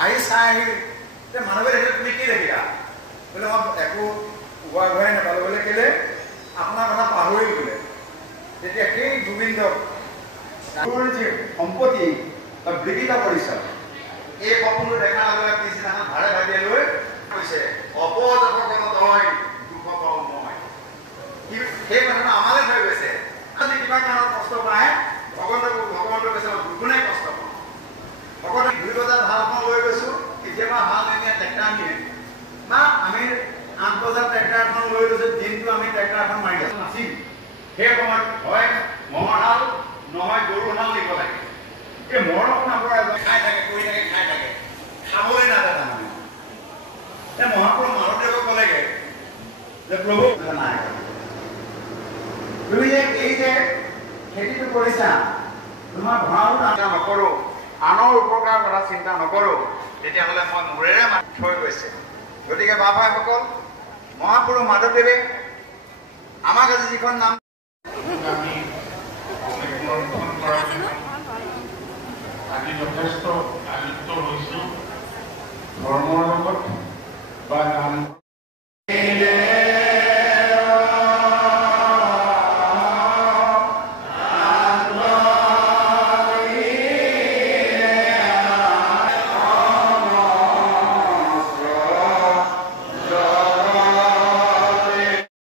আহি চাই আহি মানুহবোৰে তুমি কি দেখিলা বোলে মই একো উভয় ঘূৰাই নাপালো বোলে কেলে আপোনাৰ কথা পাহৰি বোলে তেতিয়া সেই গোবিন্দক যে সম্পত্তি বিকৃত কৰিছে এই সপোনটো দেখাৰ লগে লগে পিছদিনাখন ভাড়ে ভাবিয়ে লৈ কৈছে অপজপকত তই দুখ পাওঁ মই সেই কথাটো আমালৈ হৈ গৈছে যদি কিবা কাৰণত কষ্ট পায় ভগৱন্তই কৈছে দুগুণে কষ্ট পাওঁ ভগৱতক 2 বজাত ভালখন লৈ গৈছোঁ কেতিয়াবা হাল নিনিয়ে ট্ৰেক্টাৰ নিয়ে না আমি 8 বজাত ট্ৰেক্টাৰ এখন লৈ গৈছোঁ দিনটো আমি ট্ৰেক্টাৰ এখন মাৰি আছোঁ নাছিল সেই সময়ত হয় ম'হৰ হাল নহয় গৰুৰ হাল নিব লাগে এই ম'হৰ আপোনাৰ এজন খাই থাকে কৰি থাকে খাই থাকে খাবলৈ নাযায় তাৰমানে এই মহাপুৰুষ মাধৱদেৱক ক'লেগে যে প্ৰভু নাই তুমি এই যে খেতিটো কৰিছা তোমাৰ ভঁৰালো চিন্তা নকৰোঁ আনৰ উপকাৰ কথা চিন্তা নকৰোঁ তেতিয়াহ'লে মই মূৰেৰে থৈ গৈছে গতিকে বাবাসকল মহাপুৰুষ মাধৱদেৱে আমাক আজি যিখন নাম আজি যথেষ্ট আলিপ্ত হৈছোঁ ধৰ্মৰ লগত বা নাম